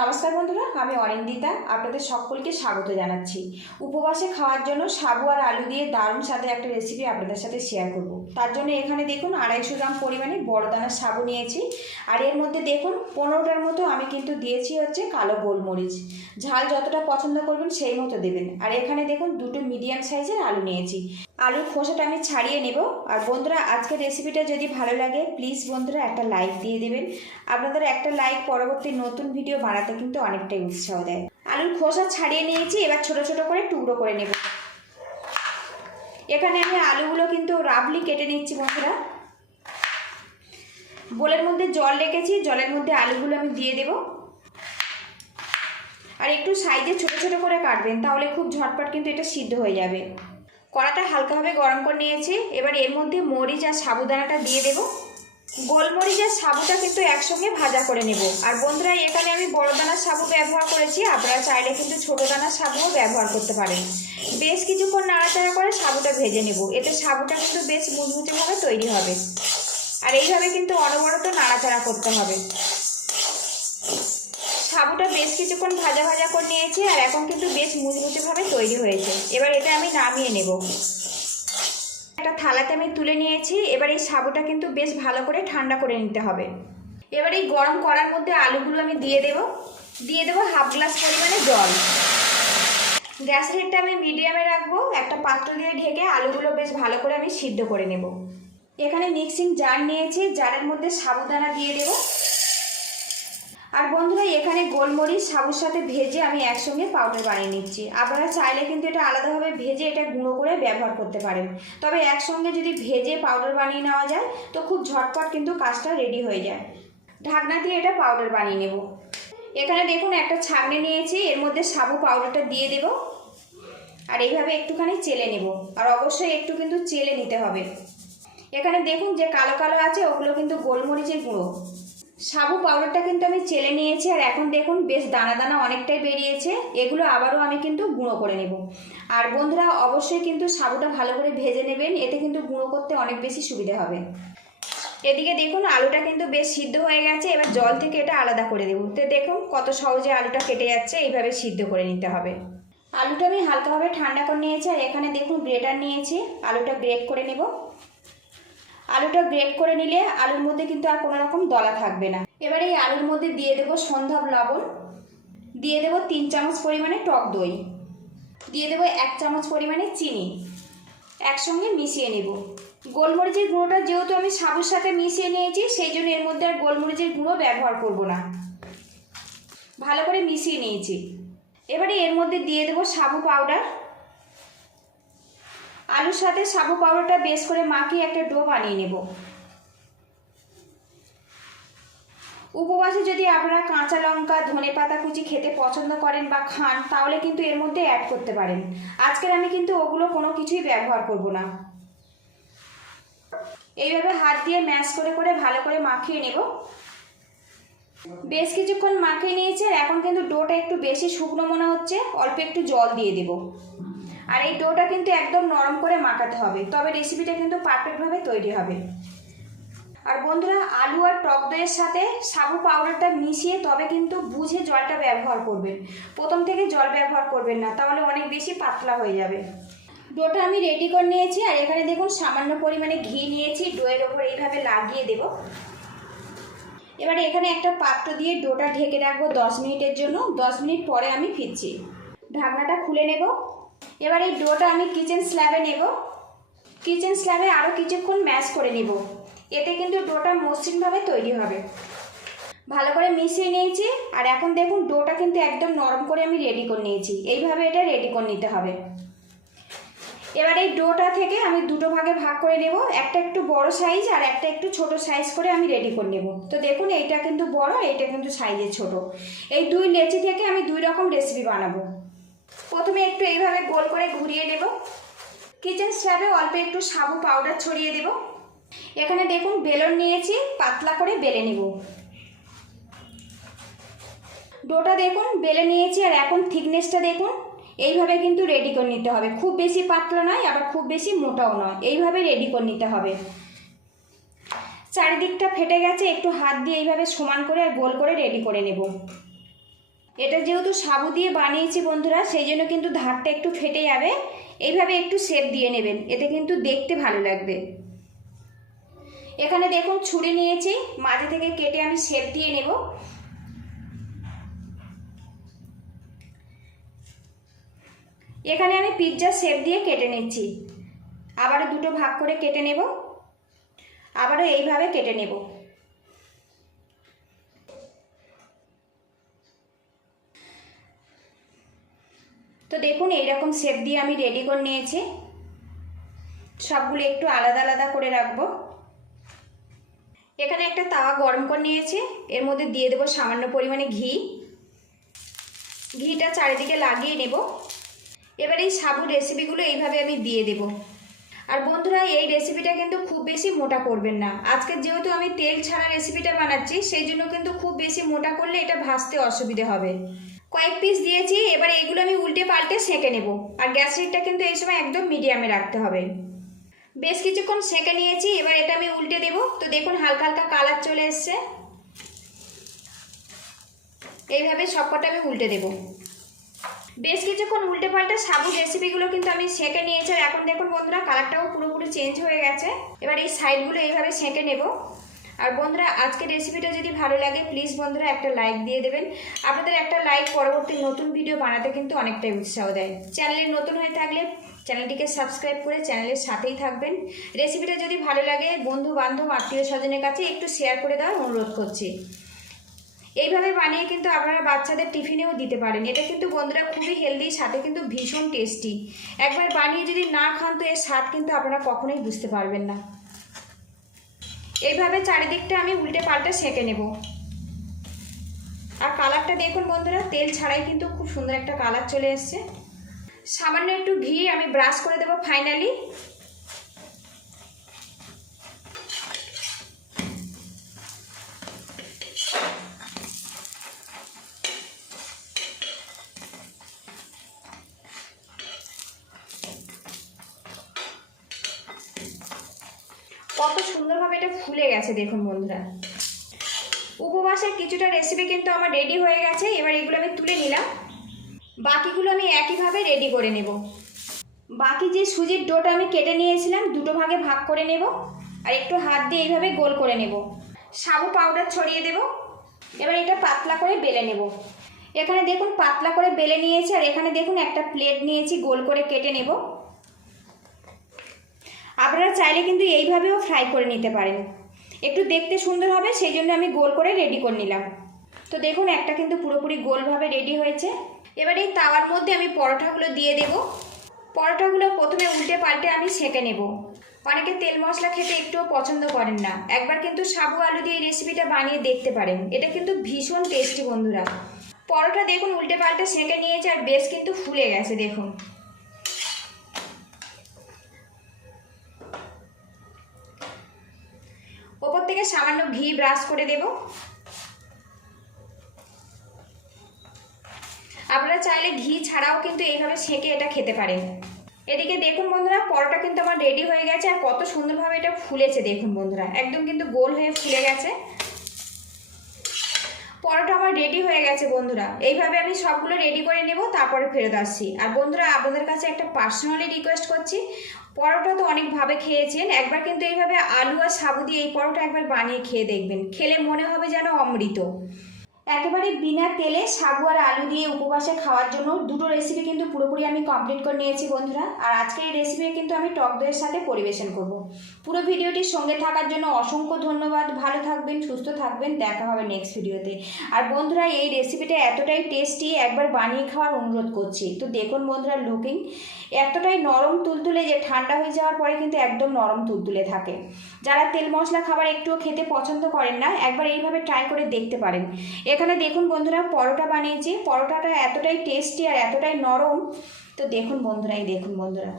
নমস্কার বন্ধুরা, আমি অরিন্দিতা আপনাদের সকলকে স্বাগত জানাচ্ছি। উপবাসে খাওয়ার জন্য সাবু আর আলু দিয়ে দারুণ সাথে একটা রেসিপি আপনাদের সাথে শেয়ার করব। তার জন্য এখানে দেখুন আড়াইশো গ্রাম পরিমাণে বড় দানার সাবু নিয়েছি। আর এর মধ্যে দেখুন পনেরোটার মতো আমি কিন্তু দিয়েছি হচ্ছে কালো গোলমরিচ। ঝাল যতটা পছন্দ করবেন সেই মতো দেবেন। আর এখানে দেখুন দুটো মিডিয়াম সাইজের আলু নিয়েছি। আলুর খোসাটা আমি ছাড়িয়ে নেব। আর বন্ধুরা, আজকের রেসিপিটা যদি ভালো লাগে প্লিজ বন্ধুরা একটা লাইক দিয়ে দেবেন। আপনাদের একটা লাইক পরবর্তী নতুন ভিডিও বানাতে কিন্তু অনেকটাই উৎসাহ দেয়। আলুর খোসা ছাড়িয়ে নিয়েছি, এবার ছোট ছোট করে টুকরো করে নেব। এখানে আমি আলুগুলো কিন্তু রাবলি কেটে নিচ্ছি বন্ধুরা। বোলের মধ্যে জল রেখেছি, জলের মধ্যে আলুগুলো আমি দিয়ে দেব। আর একটু সাইজে ছোট ছোট করে কাটবেন, তাহলে খুব ঝটপট কিন্তু এটা সিদ্ধ হয়ে যাবে। কড়াটা হালকাভাবে গরম করে নিয়েছি, এবার এর মধ্যে মরিচ আর সাবুদানাটা দিয়ে দেবো। গোলমরিচ আর সাবুটা কিন্তু একসঙ্গে ভাজা করে নেব। আর বন্ধুরা, এখানে আমি বড় দানার সাবু ব্যবহার করেছি। আপনারা চাইলে কিন্তু ছোট দানার সাবুও ব্যবহার করতে পারেন। বেশ কিছুক্ষণ নাড়াচাড়া করে সাবুটা ভেজে নেব। এতে সাবুটা কিন্তু বেশ মুচমুচেভাবে তৈরি হবে। আর এইভাবে কিন্তু অনবরত নাড়াচাড়া করতে হবে। সাবুটা বেশ কিছুক্ষণ ভাজা ভাজা করে নিয়েছি, আর এখন কিন্তু বেশ মুচমুচেভাবে তৈরি হয়েছে। এবার এটা আমি নামিয়ে নেব। একটা থালাতে আমি তুলে নিয়েছি। এবার এই সাবুটা কিন্তু বেশ ভালো করে ঠান্ডা করে নিতে হবে। এবার এই গরম করার মধ্যে আলুগুলো আমি দিয়ে দেব। দিয়ে দেবো হাফ গ্লাস পরিমাণে জল। গ্যাসের হিটটা আমি মিডিয়ামে রাখব। একটা পাত্র দিয়ে ঢেকে আলুগুলো বেশ ভালো করে আমি সিদ্ধ করে নেব। এখানে মিক্সিং জার নিয়েছি। জারের মধ্যে সাবুদানা দিয়ে দেব। আর বন্ধুরা, এখানে গোলমরিচ সাবুর সাথে ভেজে আমি একসঙ্গে পাউডার বানিয়ে নিচ্ছি। আপনারা চাইলে কিন্তু এটা আলাদাভাবে ভেজে এটা গুঁড়ো করে ব্যবহার করতে পারেন। তবে একসঙ্গে যদি ভেজে পাউডার বানিয়ে নেওয়া যায়, তো খুব ঝটপট কিন্তু কাজটা রেডি হয়ে যায়। ঢাকনা দিয়ে এটা পাউডার বানিয়ে নেব। এখানে দেখুন, একটা ছাগনি নিয়েছি, এর মধ্যে সাবু পাউডারটা দিয়ে দেব। আর এইভাবে একটুখানি চেলে নেব। আর অবশ্যই একটু কিন্তু চেলে নিতে হবে। এখানে দেখুন যে কালো কালো আছে, ওগুলো কিন্তু গোলমরিচের গুঁড়ো। সাবু পাউডারটা কিন্তু আমি চেলে নিয়েছি আর এখন দেখুন বেশ দানা দানা অনেকটাই বেরিয়েছে। এগুলো আবারও আমি কিন্তু গুঁড়ো করে নেব। আর বন্ধুরা, অবশ্যই কিন্তু সাবুটা ভালো করে ভেজে নেবেন, এতে কিন্তু গুঁড়ো করতে অনেক বেশি সুবিধা হবে। এদিকে দেখুন, আলুটা কিন্তু বেশ সিদ্ধ হয়ে গেছে, এবার জল থেকে এটা আলাদা করে দেবো। তো দেখুন কত সহজে আলুটা কেটে যাচ্ছে, এইভাবে সিদ্ধ করে নিতে হবে। আলুটা আমি হালকাভাবে ঠান্ডা করে নিয়েছি, আর এখানে দেখুন গ্রেটার নিয়েছি। আলুটা গ্রেট করে নেব। আলুটা গ্রেট করে নিলে আলুর মধ্যে কিন্তু আর কোনো রকম দলা থাকবে না। এবার এই আলুর মধ্যে দিয়ে দেবো সন্ধ্যাব লবণ। দিয়ে দেবো তিন চামচ পরিমাণে টক দই। দিয়ে দেবো এক চামচ পরিমাণে চিনি। একসঙ্গে মিশিয়ে নেব। গোলমরিচের গুঁড়োটা যেহেতু আমি সাবুর সাথে মিশিয়ে নিয়েছি, সেই জন্য এর মধ্যে আর গোলমরিচের গুঁড়ো ব্যবহার করব না। ভালো করে মিশিয়ে নিয়েছি। এবারে এর মধ্যে দিয়ে দেবো সাবু পাউডার। আলুর সাথে সাবু পাউডারটা বেশ করে মাখিয়ে একটা ডো বানিয়ে নেব। উপবাসে যদি আপনারা কাঁচা লঙ্কা, ধনে পাতা কুচি খেতে পছন্দ করেন বা খান, তাহলে কিন্তু এর মধ্যে অ্যাড করতে পারেন। আজকের আমি কিন্তু ওগুলো কোনো কিছুই ব্যবহার করব না। এইভাবে হাত দিয়ে ম্যাশ করে করে ভালো করে মাখিয়ে নেব। বেশ কিছুক্ষণ মাখিয়ে নিয়েছে এখন কিন্তু ডোটা একটু বেশি শুকনো মনে হচ্ছে, অল্প একটু জল দিয়ে দেব। আর এই ডোটা কিন্তু একদম নরম করে মাখাতে হবে। তবে রেসিপিটা কিন্তু পারফেক্টভাবে তৈরি হবে। আর বন্ধুরা, আলু আর টক দইয়ের সাথে সাবু পাউডারটা মিশিয়ে তবে কিন্তু বুঝে জলটা ব্যবহার করবেন। প্রথম থেকে জল ব্যবহার করবেন না, তাহলে অনেক বেশি পাতলা হয়ে যাবে। ডোটা আমি রেডি করে নিয়েছি, আর এখানে দেখুন সামান্য পরিমাণে ঘি নিয়েছি, ডোয়ের ওপর এইভাবে লাগিয়ে দেব। এবারে এখানে একটা পাত্র দিয়ে ডোটা ঢেকে রাখব দশ মিনিটের জন্য, দশ মিনিট পরে আমি ফিরছি। ঢাকনাটা খুলে নেব। এবার এই ডোটা আমি কিচেন স্ল্যাবে নেব। কিচেন স্ল্যাবে আরও কিছুক্ষণ ম্যাশ করে নেব। এতে কিন্তু ডোটা মসৃণভাবে তৈরি হবে। ভালো করে মিশিয়ে নিয়েছি। আর এখন দেখুন, ডোটা কিন্তু একদম নরম করে আমি রেডি করে নিয়েছি। এইভাবে এটা রেডি করে নিতে হবে। এবার এই ডোটা থেকে আমি দুটো ভাগে ভাগ করে নেব। একটা একটু বড় সাইজ আর একটা একটু ছোট সাইজ করে আমি রেডি করে নেব। তো দেখুন, এইটা কিন্তু বড় এইটা কিন্তু সাইজে ছোট। এই দুই লেচি থেকে আমি দুই রকম রেসিপি বানাবো। প্রথমে একটু এইভাবে গোল করে ঘুরিয়ে নেব। কিচেন স্ল্যাবে অল্প একটু সাবু পাউডার ছড়িয়ে দেব। এখানে দেখুন, বেলন নিয়েছি, পাতলা করে বেলে নেব। ডোটা দেখুন, বেলে নিয়েছি আর এখন থিকনেসটা দেখুন। এইভাবে কিন্তু রেডি করে নিতে হবে। খুব বেশি পাতলা নয়, আবার খুব বেশি মোটাও নয়। এইভাবে রেডি করে নিতে হবে। চারিদিকটা ফেটে গেছে, একটু হাত দিয়ে এইভাবে সমান করে আর গোল করে রেডি করে নেব। এটা যেহেতু সাবু দিয়ে বানিয়েছি বন্ধুরা, সেই জন্য কিন্তু ধারটা একটু ফেটে যাবে। এইভাবে একটু শেপ দিয়ে নেবেন, এতে কিন্তু দেখতে ভালো লাগবে। এখানে দেখুন, ছুরি নিয়েছি, মাঝে থেকে কেটে আমি শেপ দিয়ে নেব। এখানে আমি পিৎজা শেপ দিয়ে কেটে নিচ্ছি। আবারও দুটো ভাগ করে কেটে নেব। আবারও এইভাবে কেটে নেব। দেখুন, এইরকম শেপ দিয়ে আমি রেডি করে নিয়েছি। সবগুলো একটু আলাদা আলাদা করে রাখব। এখানে একটা তাওয়া গরম করে নিয়েছি। এর মধ্যে দিয়ে দেবো সামান্য পরিমাণে ঘি। ঘিটা চারিদিকে লাগিয়ে নেব। এবার এই সাবুর রেসিপিগুলো এইভাবে আমি দিয়ে দেব। আর বন্ধুরা, এই রেসিপিটা কিন্তু খুব বেশি মোটা করবেন না। আজকে যেহেতু আমি তেল ছাড়া রেসিপিটা বানাচ্ছি, সেই জন্য কিন্তু খুব বেশি মোটা করলে এটা ভাজতে অসুবিধে হবে। কয়েক পিস দিয়েছি, এবার এইগুলো আমি উল্টে পাল্টে সেঁকে নেব। আর গ্যাস কিন্তু এই সময় একদম মিডিয়ামে রাখতে হবে। বেশ কিছুক্ষণ সেঁকে নিয়েছি, এবার এটা আমি উল্টে দেব। তো দেখুন হালকা হালকা কালার চলে এসছে। এইভাবে সবকটা আমি উল্টে দেব। বেশ কিছুক্ষণ উল্টে পাল্টে সাবু রেসিপিগুলো কিন্তু আমি সেঁকে নিয়েছি। আর এখন দেখুন বন্ধুরা কালারটাও পুরোপুরি চেঞ্জ হয়ে গেছে। এবার এই সাইডগুলো এইভাবে সেঁকে নেব। আর বন্ধুরা, আজকের রেসিপিটা যদি ভালো লাগে প্লিজ বন্ধুরা একটা লাইক দিয়ে দেবেন। আপনাদের একটা লাইক পরবর্তী নতুন ভিডিও বানাতে কিন্তু অনেকটাই উৎসাহ দেয়। চ্যানেলে নতুন হয়ে থাকলে চ্যানেলটিকে সাবস্ক্রাইব করে চ্যানেলের সাথেই থাকবেন। রেসিপিটা যদি ভালো লাগে বন্ধু বান্ধব আত্মীয় স্বজনের কাছে একটু শেয়ার করে দেওয়ার অনুরোধ করছি। এইভাবে বানিয়ে কিন্তু আপনারা বাচ্চাদের টিফিনেও দিতে পারেন। এটা কিন্তু বন্ধুরা খুবই হেলদি সাথে কিন্তু ভীষণ টেস্টি একবার বানিয়ে যদি না খান, তো এর স্বাদ কিন্তু আপনারা কখনোই বুঝতে পারবেন না। এইভাবে চারিদিকটা আমি উল্টে পাল্টে সেঁকে নেব। আর কালারটা দেখুন বন্ধুরা, তেল ছাড়াই কিন্তু খুব সুন্দর একটা কালার চলে এসছে। সামান্য একটু ঘি আমি ব্রাশ করে দেবো ফাইনালি। কত সুন্দরভাবে এটা ফুলে গেছে, দেখুন বন্ধুরা। উপবাসের কিছুটা রেসিপি কিন্তু আমার রেডি হয়ে গেছে, এবার এগুলো আমি তুলে নিলাম। বাকিগুলো আমি একইভাবে রেডি করে নেব। বাকি যে সুজির ডোটা আমি কেটে নিয়েছিলাম, দুটো ভাগে ভাগ করে নেব, আর একটু হাত দিয়ে এইভাবে গোল করে নেব। সাবু পাউডার ছড়িয়ে দেব, এবার এটা পাতলা করে বেলে নেব। এখানে দেখুন পাতলা করে বেলে নিয়েছি, আর এখানে দেখুন একটা প্লেট নিয়েছি, গোল করে কেটে নেব। আপনারা চাইলে কিন্তু এইভাবেও ফ্রাই করে নিতে পারেন। একটু দেখতে সুন্দর হবে, সেই জন্য আমি গোল করে রেডি করে নিলাম। তো দেখুন, একটা কিন্তু পুরোপুরি গোলভাবে রেডি হয়েছে। এবার এই তাওয়ার মধ্যে আমি পরোটাগুলো দিয়ে দেব। পরোটাগুলো প্রথমে উল্টে পাল্টে আমি সেঁকে নেব। অনেকে তেল মশলা খেতে একটুও পছন্দ করেন না। একবার কিন্তু সাবু আলু দিয়ে এই রেসিপিটা বানিয়ে দেখতে পারেন। এটা কিন্তু ভীষণ টেস্টি বন্ধুরা। পরোটা দেখুন, উল্টে পাল্টে সেঁকে নিয়েছে আর বেশ কিন্তু ফুলে গেছে, দেখুন। সামান্য ঘি ব্রাশ করে দেব। আপনারা চাইলে ঘি ছাড়াও কিন্তু এইভাবে সেঁকে এটা খেতে পারেন। এদিকে দেখুন বন্ধুরা, পরোটা কিন্তু আমার রেডি হয়ে গেছে আর কত সুন্দরভাবে এটা ফুলেছে দেখুন বন্ধুরা। একদম কিন্তু গোল হয়ে ফুলে গেছে। পরোটা আমার রেডি হয়ে গেছে বন্ধুরা। এইভাবে আমি সবগুলো রেডি করে নেব, তারপরে ফেরত আসছি। আর বন্ধুরা, আপনাদের কাছে একটা পার্সোনালি রিকোয়েস্ট করছি। পরোটা তো অনেকভাবে খেয়েছেন, একবার কিন্তু এইভাবে আলু আর সাবু দিয়ে এই পরোটা একবার বানিয়ে খেয়ে দেখবেন। খেলে মনে হবে যেন অমৃত। একেবারে বিনা তেলে সাবু আর আলু দিয়ে উপবাসে খাওয়ার জন্য দুটো রেসিপি কিন্তু পুরোপুরি আমি কমপ্লিট করে নিয়েছি বন্ধুরা। আর আজকে এই রেসিপি কিন্তু আমি টক দইয়ের সাথে পরিবেশন করব। পুরো ভিডিওটির সঙ্গে থাকার জন্য অসংখ্য ধন্যবাদ। ভালো থাকবেন, সুস্থ থাকবেন। দেখা হবে নেক্সট ভিডিওতে আর বন্ধুরা, এই রেসিপিটা এতটাই টেস্টি একবার বানিয়ে খাওয়ার অনুরোধ করছি। তো দেখুন বন্ধুরা লুকিং এতটাই নরম তুলতুলে যে ঠান্ডা হয়ে যাওয়ার পরে কিন্তু একদম নরম তুলতুলে থাকে। যারা তেল মশলা খাবার একটুও খেতে পছন্দ করেন না, একবার এইভাবে ট্রাই করে দেখতে পারেন। এখানে দেখুন বন্ধুরা, পরোটা বানিয়েছি। পরোটাটা এতটাই টেস্টি আর এতটাই নরম। তো দেখুন বন্ধুরা, এই দেখুন বন্ধুরা।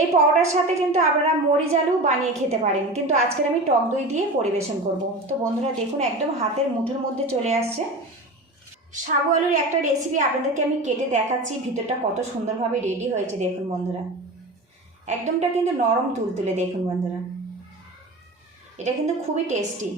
এই পরোটার সাথে কিন্তু আপনারা মরিচ আলু বানিয়ে খেতে পারেন। কিন্তু আজকের আমি টক দই দিয়ে পরিবেশন করব। তো বন্ধুরা, দেখুন একদম হাতের মুঠোর মধ্যে চলে আসছে। সাবু আলুর একটা রেসিপি আপনাদেরকে আমি কেটে দেখাচ্ছি। ভিতরটা কত সুন্দরভাবে রেডি হয়েছে, দেখুন বন্ধুরা। একদমটা কিন্তু নরম তুলতুলে, দেখুন বন্ধুরা। এটা কিন্তু খুবই টেস্টি